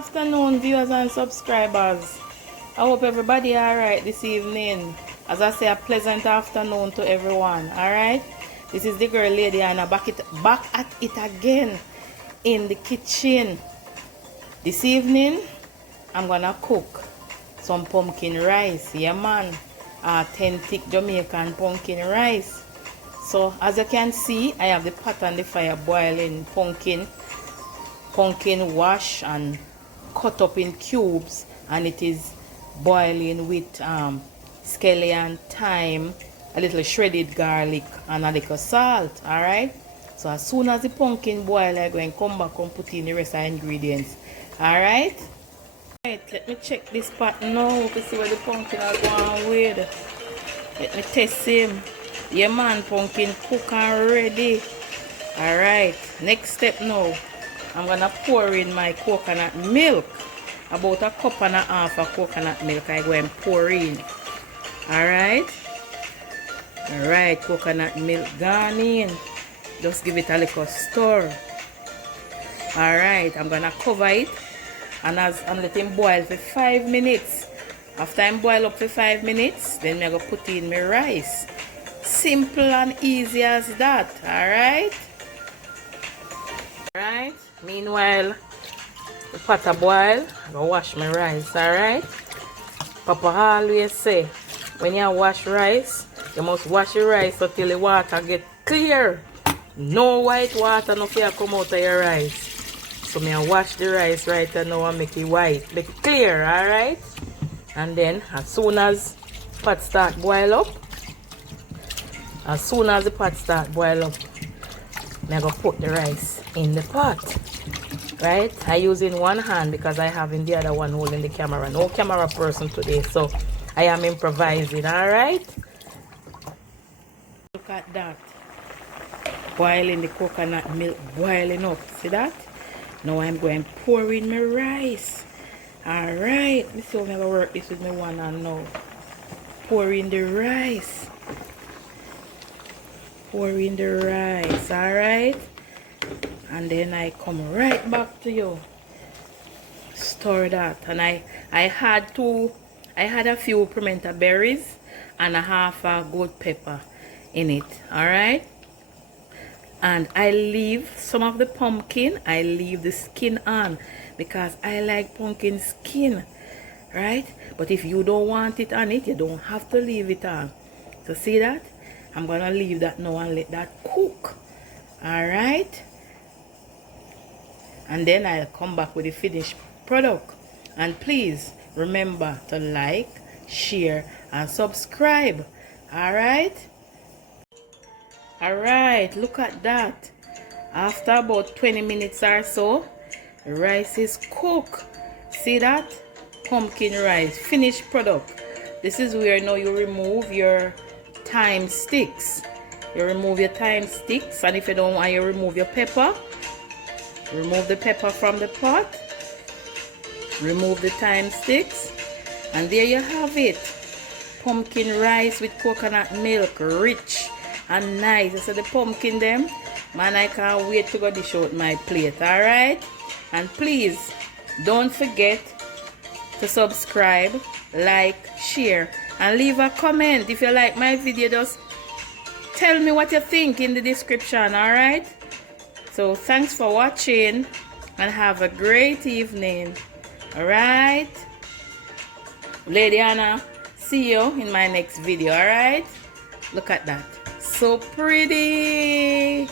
afternoon, viewers and subscribers. I hope everybody alright this evening. As I say, a pleasant afternoon to everyone. Alright? This is the girl Lady Hanna back at it again in the kitchen. This evening, I'm gonna cook some pumpkin rice. Yeah man, authentic Jamaican pumpkin rice. So as you can see, I have the pot on the fire boiling pumpkin wash and cut up in cubes, and it is boiling with scallion, thyme, a little shredded garlic and a little salt. Alright, so as soon as the pumpkin boil, I'm going to come back and put in the rest of the ingredients. Alright, let me check this pot now to see where the pumpkin are going with. Let me test him. Yeah man, pumpkin cook and ready. Alright, next step now, I'm gonna pour in my coconut milk. About a cup and a half of coconut milk I go and pour in. Alright, coconut milk gone in. Just give it a little stir. Alright, I'm gonna cover it and let him boil for 5 minutes. After I boil up for 5 minutes, then I'm gonna put in my rice. Simple and easy as that. Alright. Alright. Meanwhile, the pot a boil, I'm gonna wash my rice. Alright. Papa always say, when you wash rice, you must wash your rice until the water get clear. No white water no fear come out of your rice. So I wash the rice right now and make it white, make it clear. Alright. And then as soon as pot start boil up, I'm gonna put the rice in the pot. Right? I use in one hand because I have in the other one holding the camera. No camera person today, so I am improvising. Alright? Look at that. Boiling the coconut milk, boiling up. See that? Now I'm going to pour in my rice. Alright. Let me see how I'm going to work this with my one hand now. Pour in the rice. Pour in the rice. Alright? And then I come right back to you. Stir that. And I had a few pimento berries and a half a gold pepper in it. Alright? And I leave some of the pumpkin, I leave the skin on because I like pumpkin skin. Right? But if you don't want it on it, you don't have to leave it on. So see that? I'm gonna leave that now and let that cook. Alright? And then I'll come back with the finished product. And please remember to like, share, and subscribe. Alright? Alright, look at that. After about 20 minutes or so, the rice is cooked. See that? Pumpkin rice, finished product. This is where now you remove your thyme sticks. You remove your thyme sticks, and if you don't want, you remove your pepper. Remove the pepper from the pot. Remove the thyme sticks. And there you have it. Pumpkin rice with coconut milk. Rich and nice. You see the pumpkin them? Man, I can't wait to go dish out my plate. Alright? And please, don't forget to subscribe, like, share, and leave a comment. If you like my video, just tell me what you think in the description. Alright? So thanks for watching and have a great evening. Alright? Lady Hanna, see you in my next video. Alright? Look at that. So pretty.